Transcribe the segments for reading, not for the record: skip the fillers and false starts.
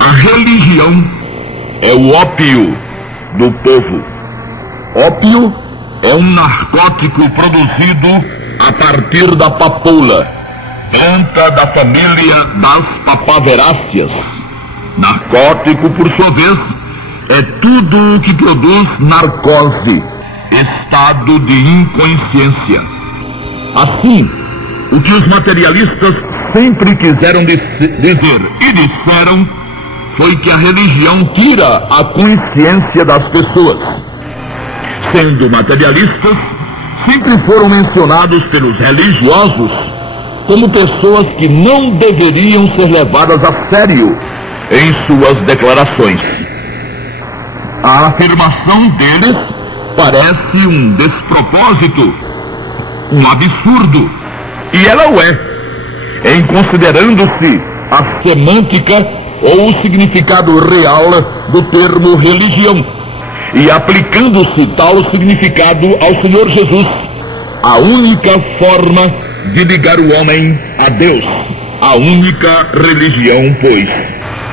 A religião é o ópio do povo. Ópio é um narcótico produzido a partir da papoula, planta da família das papaveráceas. Narcótico, por sua vez, é tudo o que produz narcose, estado de inconsciência. Assim, o que os materialistas sempre quiseram dizer e disseram foi que a religião tira a consciência das pessoas. Sendo materialistas, sempre foram mencionados pelos religiosos como pessoas que não deveriam ser levadas a sério em suas declarações. A afirmação deles parece um despropósito, um absurdo, e ela o é, em considerando-se a semântica ou o significado real do termo religião, e aplicando-se tal significado ao Senhor Jesus, a única forma de ligar o homem a Deus, a única religião, pois.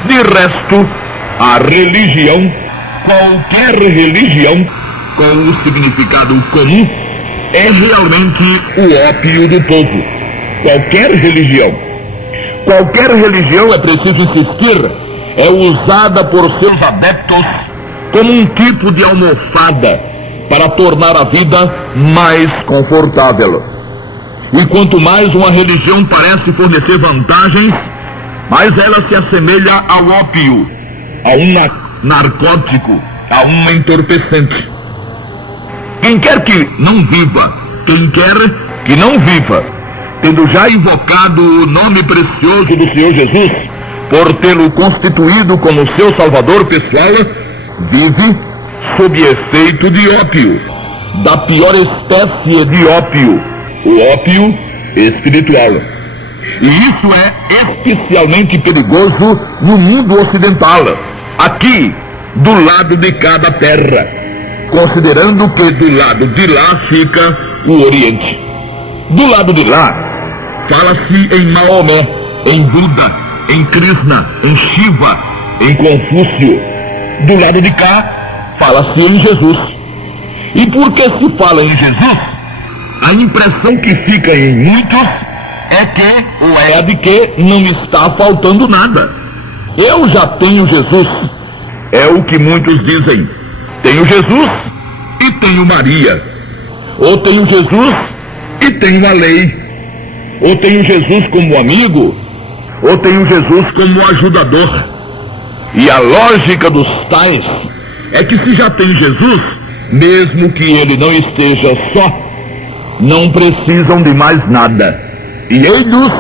De resto, a religião, qualquer religião, com o significado comum, é realmente o ópio do povo. Qualquer religião. Qualquer religião, é preciso insistir, é usada por seus adeptos como um tipo de almofada para tornar a vida mais confortável. E quanto mais uma religião parece fornecer vantagens, mais ela se assemelha ao ópio, a um narcótico, a um entorpecente. Quem quer que não viva, quem quer que não viva, tendo já invocado o nome precioso do Senhor Jesus, por tê-lo constituído como seu salvador pessoal, vive sob efeito de ópio, da pior espécie de ópio, o ópio espiritual. E isso é especialmente perigoso no mundo ocidental, aqui, do lado de cada terra, considerando que do lado de lá fica o Oriente. Do lado de lá, fala-se em Maomé, em Buda, em Krishna, em Shiva, em Confúcio. Do lado de cá, fala-se em Jesus. E por que se fala em Jesus? A impressão que fica em muitos é que, ou é a de que, não está faltando nada. Eu já tenho Jesus. É o que muitos dizem. Tenho Jesus e tenho Maria. Ou tenho Jesus e tenho a lei. Ou tenho Jesus como amigo, ou tenho Jesus como ajudador. E a lógica dos tais é que se já tem Jesus, mesmo que ele não esteja só, não precisam de mais nada. E eles,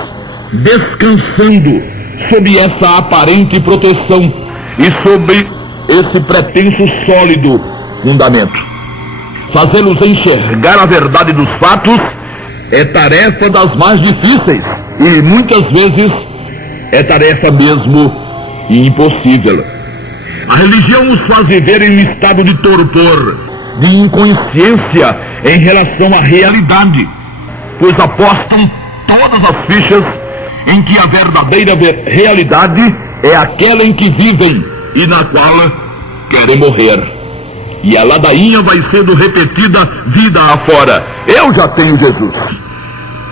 descansando sob essa aparente proteção e sob esse pretenso sólido fundamento, fazê-los enxergar a verdade dos fatos é tarefa das mais difíceis e muitas vezes é tarefa mesmo impossível. A religião os faz viver em um estado de torpor, de inconsciência em relação à realidade, pois apostam todas as fichas em que a verdadeira realidade é aquela em que vivem e na qual querem morrer. E a ladainha vai sendo repetida vida afora. Eu já tenho Jesus.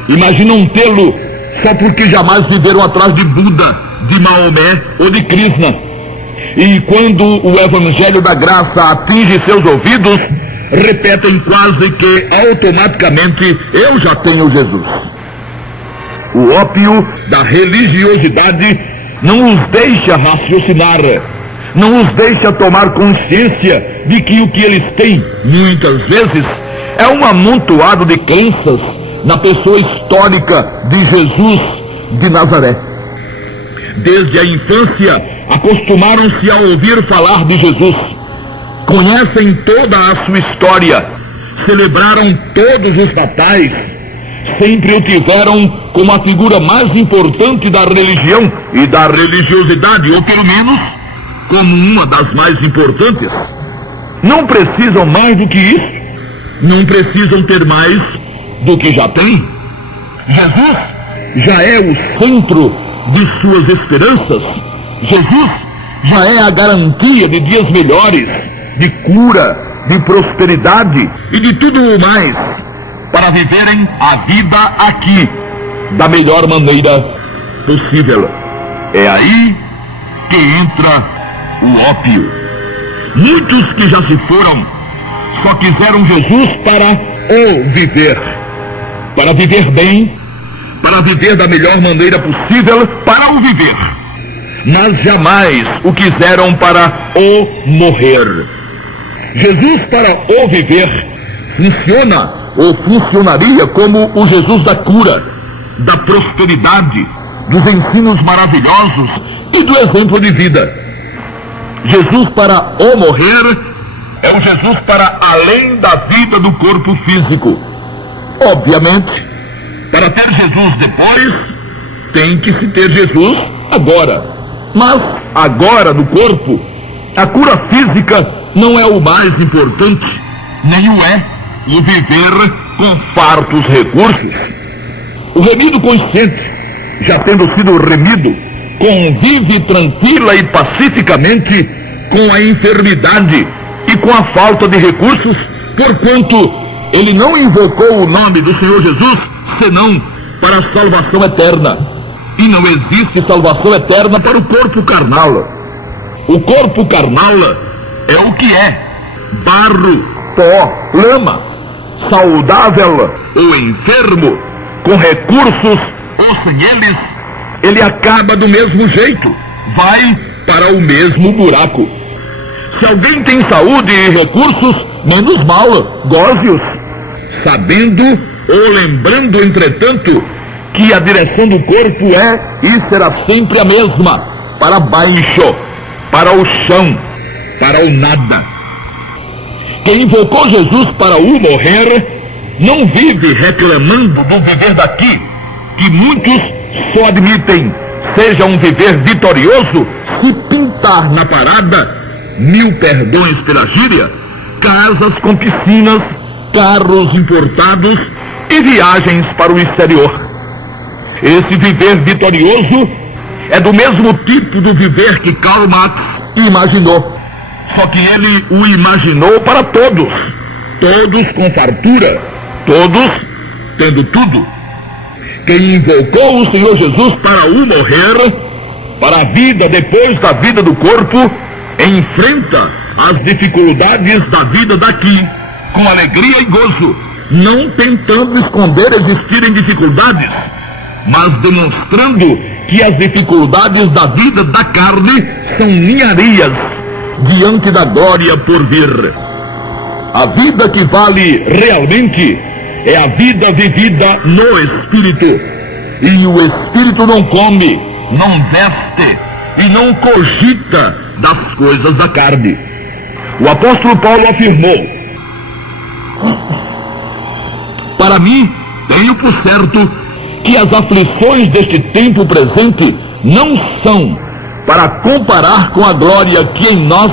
Imaginam tê-lo só porque jamais viveram atrás de Buda, de Maomé ou de Krishna. E quando o Evangelho da Graça atinge seus ouvidos, repetem quase que automaticamente: eu já tenho Jesus. O ópio da religiosidade não os deixa raciocinar, não os deixa tomar consciência de que o que eles têm, muitas vezes, é um amontoado de crenças na pessoa histórica de Jesus de Nazaré. Desde a infância, acostumaram-se a ouvir falar de Jesus. Conhecem toda a sua história, celebraram todos os natais, sempre o tiveram como a figura mais importante da religião e da religiosidade, ou pelo menos como uma das mais importantes. Não precisam mais do que isso, não precisam ter mais do que já têm. Jesus já é o centro de suas esperanças. Jesus já é a garantia de dias melhores, de cura, de prosperidade e de tudo mais, para viverem a vida aqui da melhor maneira possível. É aí que entra o ópio. Muitos que já se foram só quiseram Jesus para o viver, para viver bem, para viver da melhor maneira possível, para o viver, mas jamais o quiseram para o morrer. Jesus para o viver funciona ou funcionaria como o Jesus da cura, da prosperidade, dos ensinos maravilhosos e do exemplo de vida. Jesus para o morrer é o Jesus para além da vida do corpo físico. Obviamente, para ter Jesus depois, tem que se ter Jesus agora. Mas agora no corpo, a cura física não é o mais importante, nem o é o viver com fartos recursos. O remido consciente, já tendo sido remido, convive tranquila e pacificamente com a enfermidade e com a falta de recursos, porquanto ele não invocou o nome do Senhor Jesus, senão para a salvação eterna. E não existe salvação eterna para o corpo carnal. O corpo carnal é o que é: barro, pó, lama, saudável ou enfermo, com recursos ou sem eles, ele acaba do mesmo jeito, vai para o mesmo buraco. Se alguém tem saúde e recursos, menos mal, goze-os, sabendo ou lembrando, entretanto, que a direção do corpo é e será sempre a mesma: para baixo, para o chão, para o nada. Quem invocou Jesus para o morrer, não vive reclamando do viver daqui, que muitos só admitem seja um viver vitorioso se pintar na parada, mil perdões pela gíria, casas com piscinas, carros importados e viagens para o exterior. Esse viver vitorioso é do mesmo tipo do viver que Karl Marx imaginou. Só que ele o imaginou para todos, todos com fartura, todos tendo tudo. Quem invocou o Senhor Jesus para o morrer, para a vida depois da vida do corpo, enfrenta as dificuldades da vida daqui com alegria e gozo, não tentando esconder existirem dificuldades, mas demonstrando que as dificuldades da vida da carne são ninharias diante da glória por vir. A vida que vale realmente é a vida vivida no Espírito. E o Espírito não come, não veste e não cogita das coisas da carne. O apóstolo Paulo afirmou: para mim, tenho por certo que as aflições deste tempo presente não são para comparar com a glória que em nós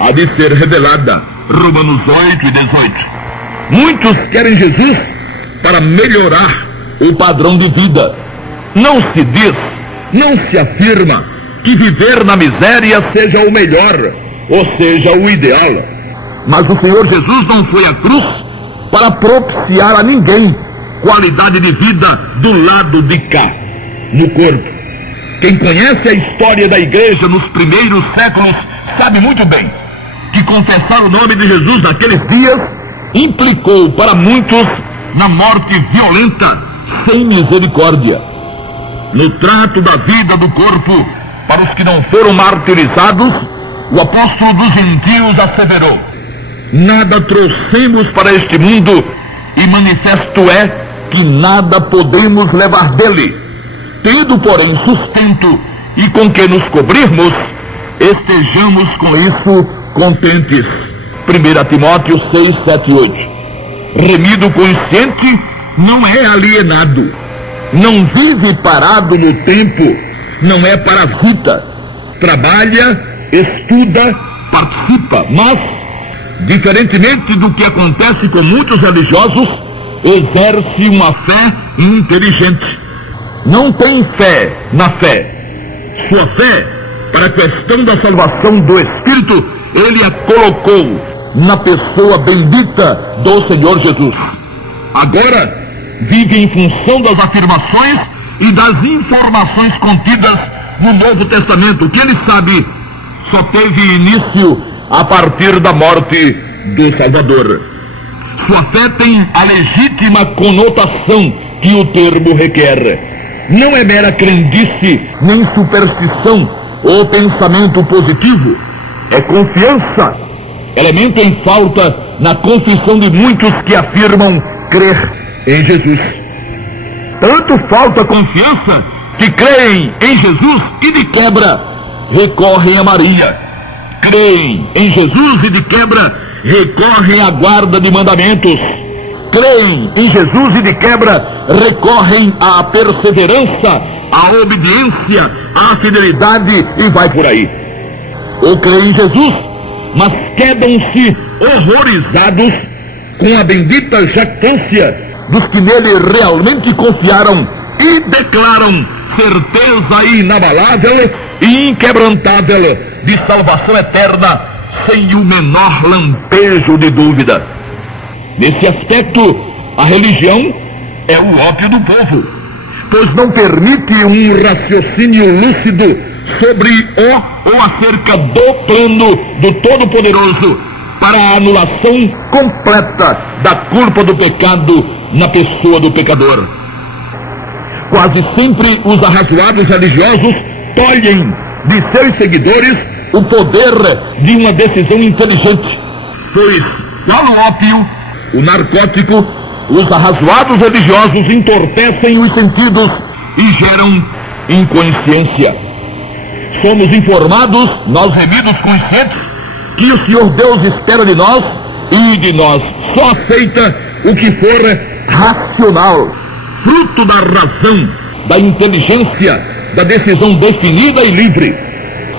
há de ser revelada. Romanos 8 e 18. Muitos querem Jesus para melhorar o padrão de vida. Não se diz, não se afirma que viver na miséria seja o melhor, ou seja, o ideal. Mas o Senhor Jesus não foi à cruz para propiciar a ninguém qualidade de vida do lado de cá, no corpo. Quem conhece a história da igreja nos primeiros séculos sabe muito bem que confessar o nome de Jesus naqueles dias implicou para muitos na morte violenta, sem misericórdia. No trato da vida do corpo, para os que não foram martirizados, o apóstolo dos gentios asseverou: nada trouxemos para este mundo, e manifesto é que nada podemos levar dele. Tendo, porém, sustento e com que nos cobrirmos, estejamos com isso contentes. 1 Timóteo 6, 7 e 8. Remido consciente não é alienado, não vive parado no tempo, não é parasita, trabalha, estuda, participa, mas, diferentemente do que acontece com muitos religiosos, exerce uma fé inteligente. não tem fé na fé. Sua fé, para a questão da salvação do Espírito, ele a colocou na pessoa bendita do Senhor Jesus. Agora, vive em função das afirmações e das informações contidas no Novo Testamento, que ele sabe só teve início a partir da morte do Salvador. Sua fé tem a legítima conotação que o termo requer. Não é mera crendice, nem superstição ou pensamento positivo. É confiança, elemento em falta na confissão de muitos que afirmam crer em Jesus. Tanto falta confiança que creem em Jesus e de quebra recorrem a Maria. Creem em Jesus e de quebra recorrem à guarda de mandamentos. Creem em Jesus e de quebra recorrem à perseverança, à obediência, à fidelidade e vai por aí. Ou creem em Jesus, mas quedam-se horrorizados com a bendita jactância dos que nele realmente confiaram e declaram certeza inabalável e inquebrantável de salvação eterna, sem o menor lampejo de dúvida. Nesse aspecto, a religião é o ópio do povo, pois não permite um raciocínio lúcido sobre o ou acerca do plano do Todo-Poderoso para a anulação completa da culpa do pecado na pessoa do pecador. Quase sempre os arrazoados religiosos tolhem de seus seguidores o poder de uma decisão inteligente, pois, qual o ópio, o narcótico, os arrazoados religiosos entorpecem os sentidos e geram inconsciência. Somos informados, nós remidos conscientes, que o Senhor Deus espera de nós e de nós só aceita o que for racional, fruto da razão, da inteligência, da decisão definida e livre.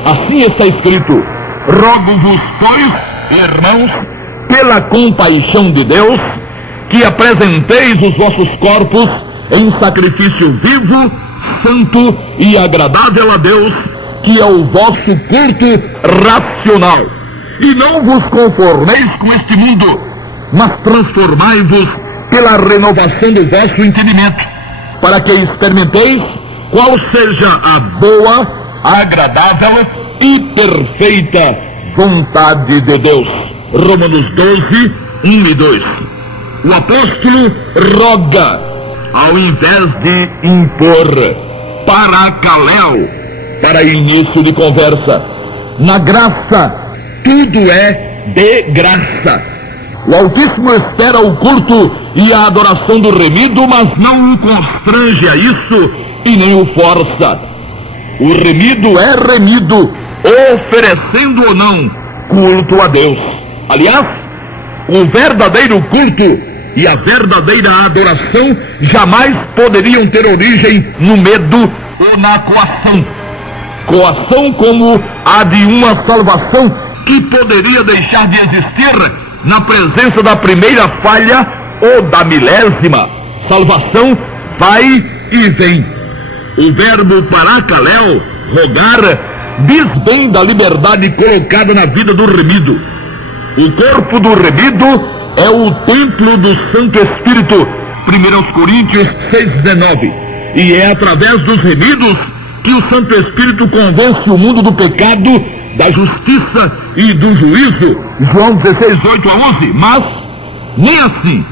Assim está escrito: rogo-vos, pois, irmãos, pela compaixão de Deus, que apresenteis os vossos corpos em sacrifício vivo, santo e agradável a Deus, que é o vosso culto racional. E não vos conformeis com este mundo, mas transformai-vos pela renovação do vosso entendimento, para que experimenteis qual seja a boa, agradável e perfeita vontade de Deus. Romanos 12, 1 e 2. O apóstolo roga, ao invés de impor, paracaléu, para início de conversa. Na graça, tudo é de graça. O Altíssimo espera o culto e a adoração do remido, mas não o constrange a isso e nem o força. O remido é remido, oferecendo ou não culto a Deus. Aliás, o verdadeiro culto e a verdadeira adoração jamais poderiam ter origem no medo ou na coação. Coação como a de uma salvação que poderia deixar de existir na presença da primeira falha ou da milésima. Salvação vai e vem. O verbo paracaléu, rogar, diz bem da liberdade colocada na vida do remido. O corpo do remido é o templo do Santo Espírito, 1 Coríntios 6,19. E é através dos remidos que o Santo Espírito convence o mundo do pecado, da justiça e do juízo. João 16, 8 a 11. Mas, nem assim,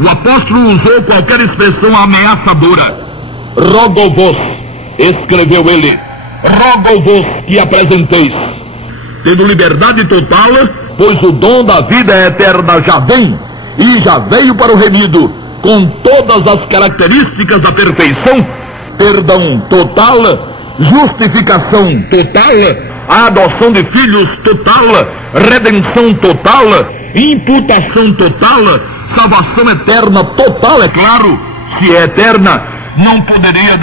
o apóstolo usou qualquer expressão ameaçadora. Rogo-vos, escreveu ele, rogo-vos que apresenteis, tendo liberdade total, pois o dom da vida eterna já vem, e já veio para o remido, com todas as características da perfeição: perdão total, justificação total, adoção de filhos total, redenção total, imputação total, salvação eterna total. É claro, se é eterna, não poderia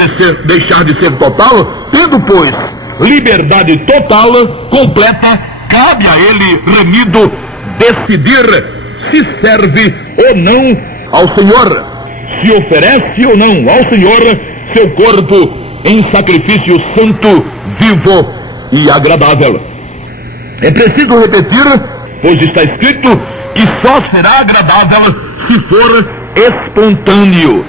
deixar de ser total. Tendo, pois, liberdade total, completa, cabe a ele, remido, decidir se serve ou não ao Senhor, se oferece ou não ao Senhor seu corpo em sacrifício santo, vivo e agradável. É preciso repetir, pois está escrito que só será agradável se for espontâneo,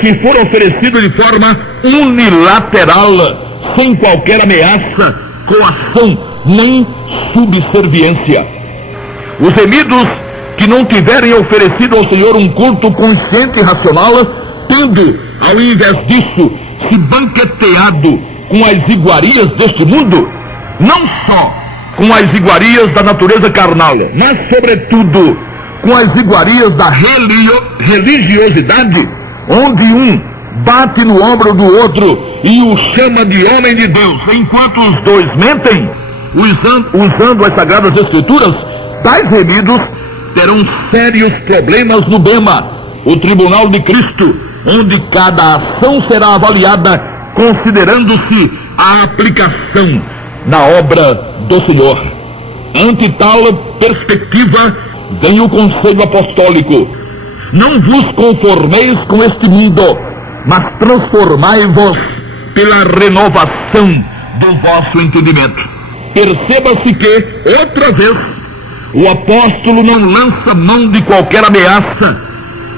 se for oferecido de forma unilateral, sem qualquer ameaça, coação, nem subserviência. Os remidos que não tiverem oferecido ao Senhor um culto consciente e racional, tendo, ao invés disso, se banqueteado com as iguarias deste mundo, não só com as iguarias da natureza carnal, mas, sobretudo, com as iguarias da religiosidade, onde um bate no ombro do outro e o chama de homem de Deus, enquanto os dois mentem, usando as Sagradas Escrituras, tais remidos terão sérios problemas no Bema, o Tribunal de Cristo, onde cada ação será avaliada considerando-se a aplicação na obra do Senhor. Ante tal perspectiva, vem o conselho apostólico: não vos conformeis com este mundo, mas transformai-vos pela renovação do vosso entendimento. Perceba-se que, outra vez, o apóstolo não lança mão de qualquer ameaça,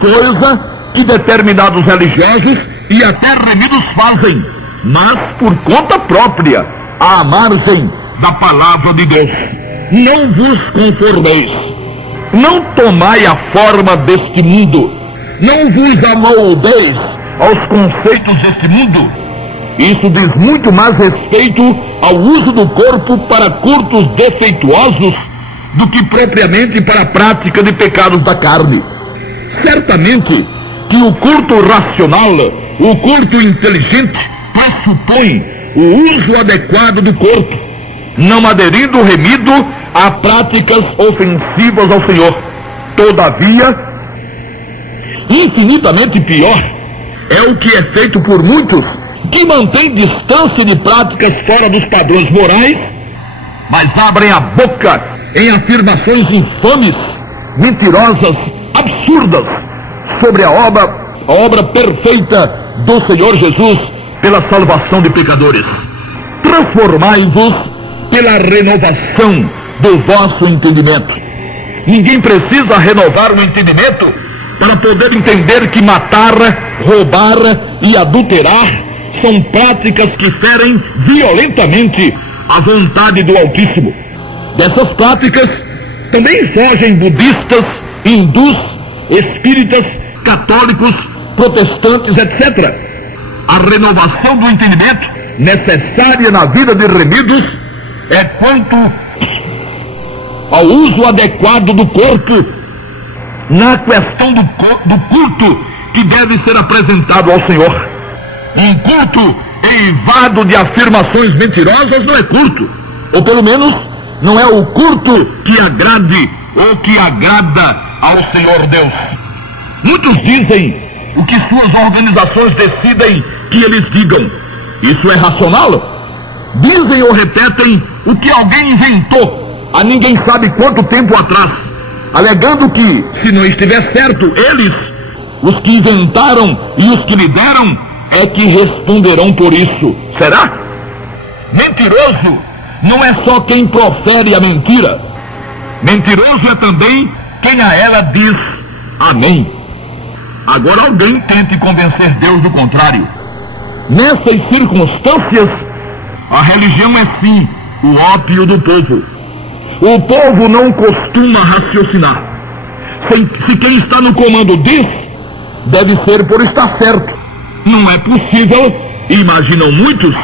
coisa que determinados religiosos e até remidos fazem, mas por conta própria, à margem da palavra de Deus. Não vos conformeis, não tomai a forma deste mundo, não vos amoldeis aos conceitos deste mundo. Isso diz muito mais respeito ao uso do corpo para cultos defeituosos do que propriamente para a prática de pecados da carne. Certamente que o culto racional, o culto inteligente, pressupõe o uso adequado do corpo, não aderindo remido a práticas ofensivas ao Senhor. Todavia, infinitamente pior é o que é feito por muitos que mantêm distância de práticas fora dos padrões morais, mas abrem a boca em afirmações infames, mentirosas, absurdas sobre a obra perfeita do Senhor Jesus pela salvação de pecadores. Transformai-vos pela renovação do vosso entendimento. Ninguém precisa renovar o entendimento para poder entender que matar, roubar e adulterar são práticas que ferem violentamente a vontade do Altíssimo. Dessas práticas também fogem budistas, hindus, espíritas, católicos, protestantes, etc. A renovação do entendimento necessária na vida de remidos é quanto ao uso adequado do corpo na questão do culto que deve ser apresentado ao Senhor. Um culto eivado de afirmações mentirosas não é culto, ou pelo menos não é o culto que agrade ou que agrada ao Senhor Deus. Muitos dizem o que suas organizações decidem que eles digam. Isso é racional? Dizem ou repetem o que alguém inventou há ninguém sabe quanto tempo atrás, alegando que, se não estiver certo, eles, os que inventaram e os que lideram, é que responderão por isso. Será? Mentiroso não é só quem profere a mentira. Mentiroso é também quem a ela diz amém. Agora alguém tente convencer Deus do contrário. Nessas circunstâncias, a religião é sim o ópio do povo. O povo não costuma raciocinar. Se quem está no comando diz, deve ser por estar certo. Não é possível, imaginam muitos,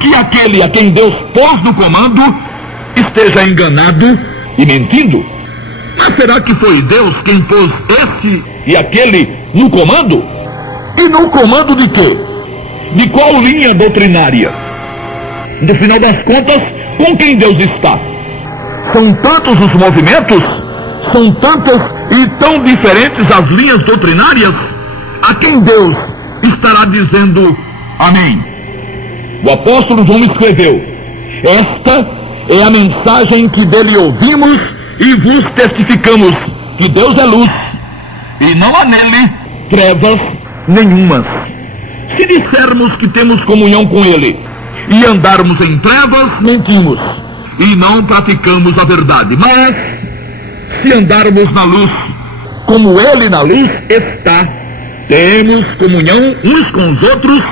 que aquele a quem Deus pôs no comando esteja enganado e mentindo. Mas será que foi Deus quem pôs esse e aquele no comando? E no comando de quê? De qual linha doutrinária? No final das contas, com quem Deus está? São tantos os movimentos, são tantas e tão diferentes as linhas doutrinárias, a quem Deus estará dizendo amém. O apóstolo João escreveu: esta é a mensagem que dele ouvimos e vos testificamos, que Deus é luz e não há nele trevas nenhumas. Se dissermos que temos comunhão com Ele e andarmos em trevas, mentimos e não praticamos a verdade. Mas, se andarmos na luz, como Ele na luz está, temos comunhão uns com os outros,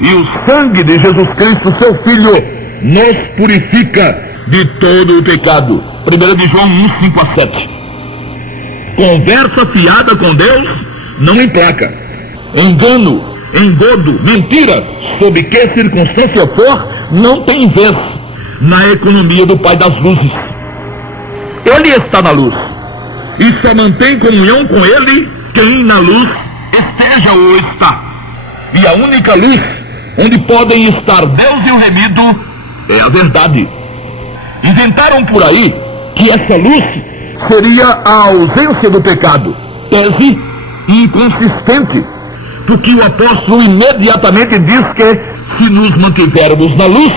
e o sangue de Jesus Cristo, seu Filho, nos purifica de todo o pecado. 1 de João 1, 5 a 7. Conversa fiada com Deus não emplaca. Engano, engodo, mentira, sob que circunstância for, não tem vez na economia do Pai das Luzes. Ele está na luz, e só mantém comunhão com Ele quem na luz esteja ou está. E a única luz onde podem estar Deus e o remido é a verdade. Inventaram por aí que essa luz seria a ausência do pecado. Tese inconsistente, porque o apóstolo imediatamente diz que, se nos mantivermos na luz,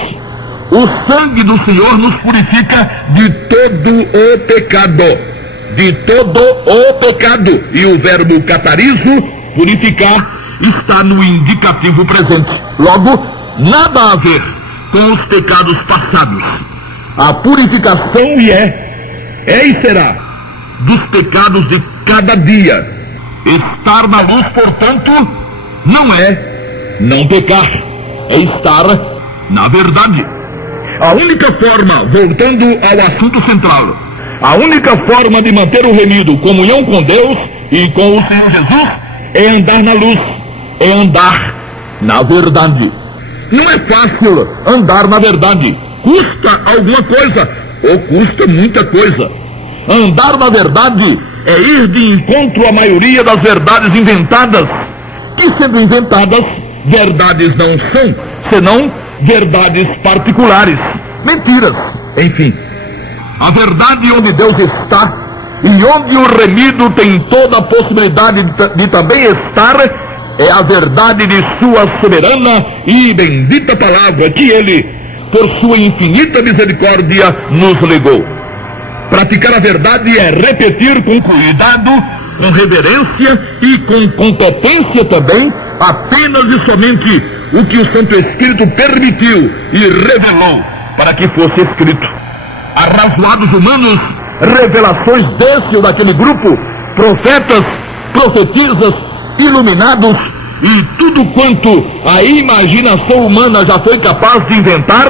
o sangue do Senhor nos purifica de todo o pecado. De todo o pecado. E o verbo catarizo, purificar, está no indicativo presente. Logo, nada a ver com os pecados passados. A purificação é e será dos pecados de cada dia. Estar na luz, portanto, não é não pecar, é estar na verdade. A única forma, voltando ao assunto central, a única forma de manter o remido, comunhão com Deus e com o Senhor Jesus, é andar na luz, é andar na verdade. Não é fácil andar na verdade. Custa alguma coisa, ou custa muita coisa. Andar na verdade é ir de encontro à maioria das verdades inventadas, que, sendo inventadas, verdades não são, senão verdades particulares, mentiras, enfim. A verdade onde Deus está e onde o remido tem toda a possibilidade de também estar é a verdade de sua soberana e bendita palavra que Ele, por sua infinita misericórdia, nos legou. Praticar a verdade é repetir com cuidado, com reverência e com competência também, apenas e somente o que o Santo Espírito permitiu e revelou para que fosse escrito. Arrazoados humanos, revelações desse ou daquele grupo, profetas, profetisas, iluminados e tudo quanto a imaginação humana já foi capaz de inventar,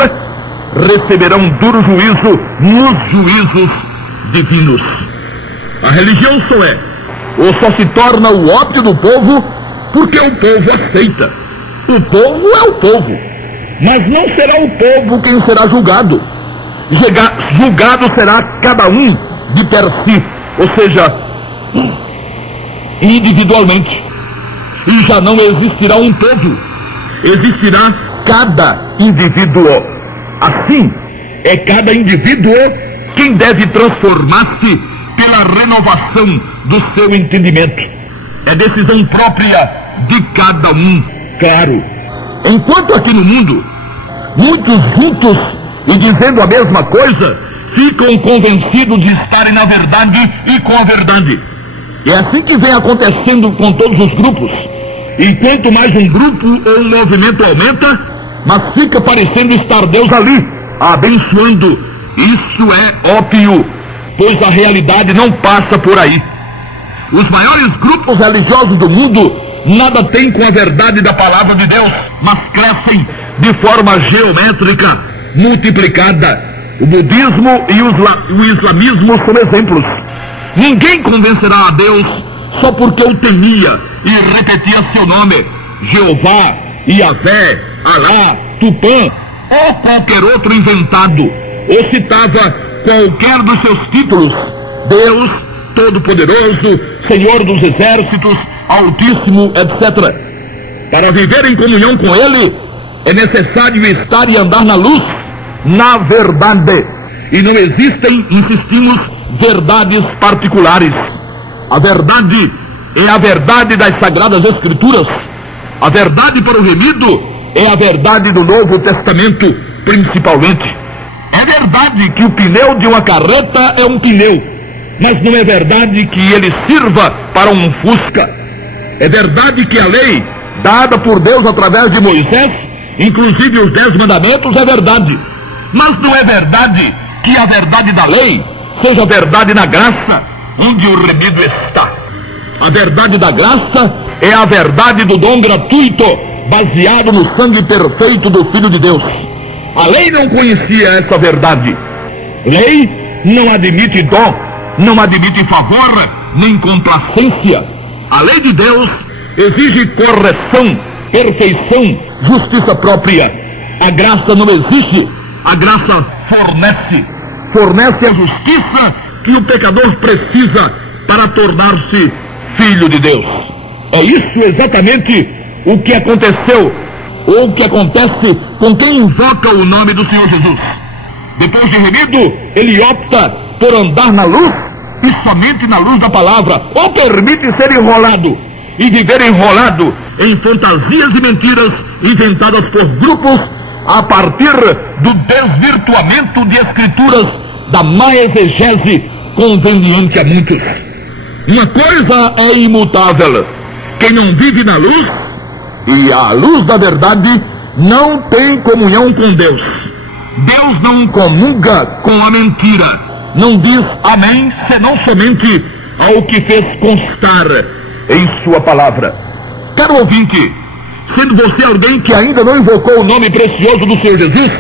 receberão duro juízo nos juízos divinos. A religião só é, ou só se torna o ópio do povo, porque o povo aceita. O povo é o povo, mas não será o povo quem será julgado. Julgado será cada um de per si, ou seja, individualmente. E já não existirá um povo, existirá cada indivíduo. Assim, é cada indivíduo quem deve transformar-se pela renovação do seu entendimento. É decisão própria de cada um, claro. Enquanto aqui no mundo, muitos juntos e dizendo a mesma coisa, ficam convencidos de estarem na verdade e com a verdade. É assim que vem acontecendo com todos os grupos. E quanto mais um grupo ou um movimento aumenta, mas fica parecendo estar Deus ali, abençoando. Isso é ópio, pois a realidade não passa por aí. Os maiores grupos religiosos do mundo nada têm com a verdade da palavra de Deus, mas crescem de forma geométrica, multiplicada. O budismo e o islamismo são exemplos. Ninguém convencerá a Deus só porque o temia e repetia seu nome, Jeová, Iavé, Alá, Tupã, ou qualquer outro inventado, ou citava qualquer dos seus títulos: Deus, Todo-Poderoso, Senhor dos Exércitos, Altíssimo, etc. Para viver em comunhão com Ele, é necessário estar e andar na luz, na verdade. E não existem, insistimos, verdades particulares. A verdade é a verdade das Sagradas Escrituras. A verdade para o remido é a verdade do Novo Testamento, principalmente. É verdade que o pneu de uma carreta é um pneu, mas não é verdade que ele sirva para um Fusca. É verdade que a lei dada por Deus através de Moisés, inclusive os 10 mandamentos, é verdade. Mas não é verdade que a verdade da lei seja verdade na graça, onde o remido está. A verdade da graça é a verdade do dom gratuito, baseado no sangue perfeito do Filho de Deus. A lei não conhecia essa verdade. Lei não admite dom, não admite favor, nem complacência. A lei de Deus exige correção, perfeição, justiça própria. A graça não existe. A graça fornece a justiça que o pecador precisa para tornar-se filho de Deus. É isso exatamente o que aconteceu, ou o que acontece com quem invoca o nome do Senhor Jesus. Depois de remido, ele opta por andar na luz, e somente na luz da palavra, ou permite ser enrolado, e viver enrolado em fantasias e mentiras inventadas por grupos a partir do desvirtuamento de escrituras, da má exegese conveniente a muitos. Uma coisa é imutável: quem não vive na luz, e a luz da verdade, não tem comunhão com Deus. Deus não comunga com a mentira, não diz amém, senão somente ao que fez constar em sua palavra. Caro ouvinte, sendo você alguém que ainda não invocou o nome precioso do Senhor Jesus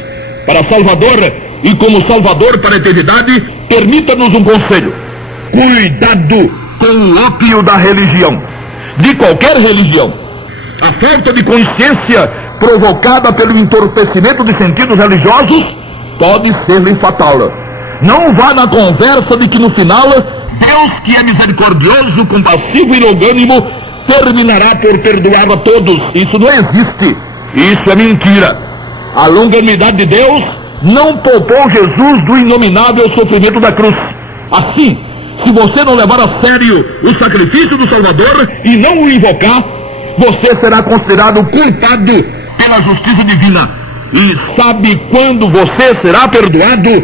para Salvador e como Salvador para a eternidade, permita-nos um conselho: cuidado com o ópio da religião, de qualquer religião. A falta de consciência provocada pelo entorpecimento de sentidos religiosos pode ser-lhe fatal. Não vá na conversa de que no final Deus, que é misericordioso, compassivo e longânimo, terminará por perdoar a todos. Isso não existe. Isso é mentira. A longanimidade de Deus não poupou Jesus do inominável sofrimento da cruz. Assim, se você não levar a sério o sacrifício do Salvador e não o invocar, você será considerado culpado pela justiça divina. E sabe quando você será perdoado?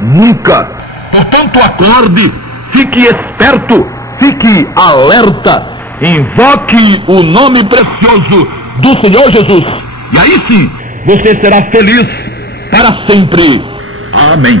Nunca. Portanto, acorde, fique esperto, fique alerta, invoque o nome precioso do Senhor Jesus. E aí sim, você será feliz para sempre. Amém.